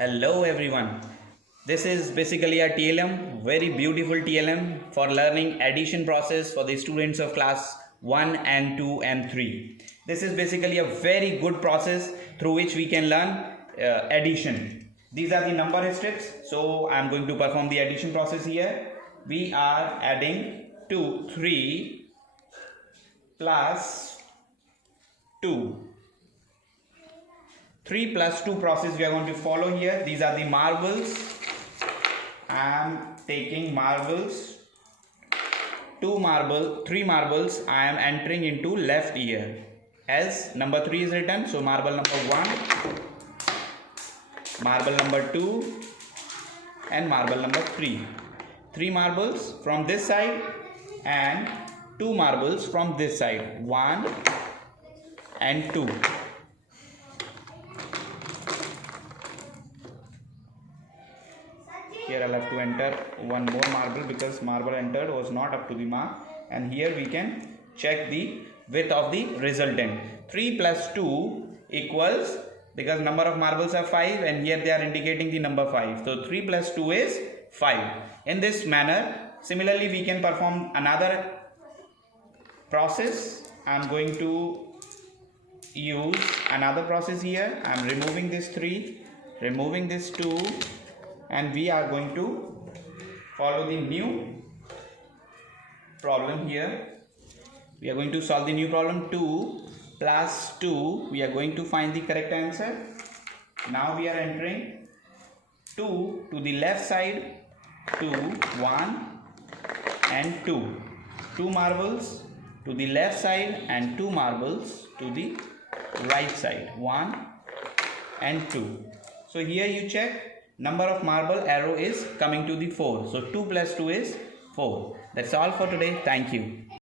Hello everyone. This is basically a TLM, very beautiful TLM for learning addition process for the students of class 1 and 2 and 3. This is basically a very good process through which we can learn addition. These are the number steps. So I am going to perform the addition process here. We are adding 3 plus 2. 3 plus 2 process we are going to follow here. These are the marbles. I am taking marbles. 3 marbles I am entering into left ear. As number 3 is written, so marble number 1, marble number 2 and marble number 3. 3 marbles from this side and 2 marbles from this side. 1 and 2. Here I'll have to enter one more marble because marble entered was not up to the mark, and here we can check the width of the resultant. 3 plus 2 equals, because number of marbles are 5 and here they are indicating the number 5. So 3 plus 2 is 5. In this manner, similarly we can perform another process. I am going to use another process here. I am removing this 3, removing this 2, and we are going to follow the new problem here. We are going to solve the new problem. 2 plus 2, we are going to find the correct answer. Now we are entering 2 to the left side, 2, 1 and 2. 2 marbles to the left side and 2 marbles to the right side, 1 and 2. So here you check, number of marble arrow is coming to the 4. So 2 plus 2 is 4. That's all for today. Thank you.